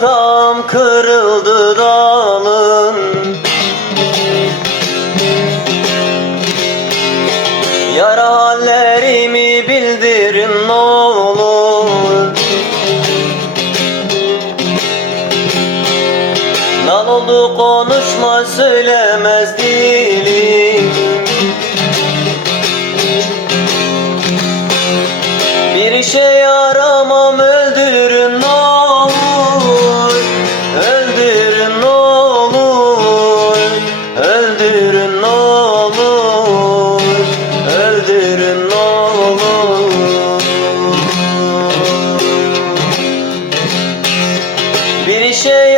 Yaprağım kırıldı dalın. Yara hallerimi bildirin ne olur. Nal oldu konuşma söylemez বিষয়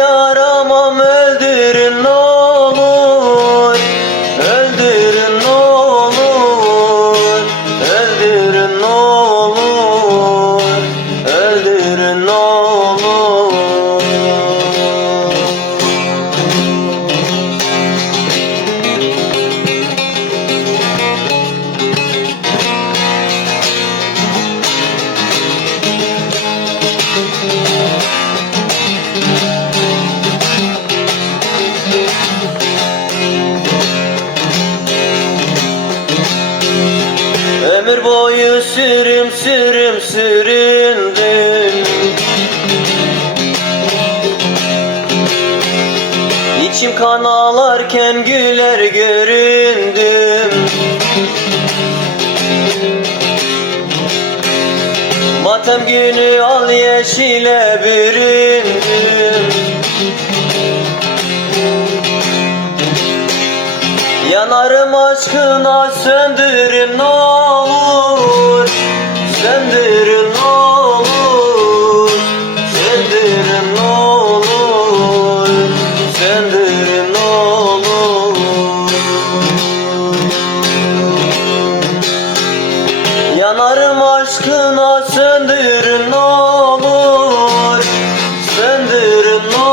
sürüm sürüm süründüm. İçim kan ağlarken güler göründüm. Matem günü al yeşile büründüm. Yanarım aşkına söndürün Söndürün olur Söndürün olur Söndürün olur. Yanarım aşkına söndürün ne olur Söndürün olur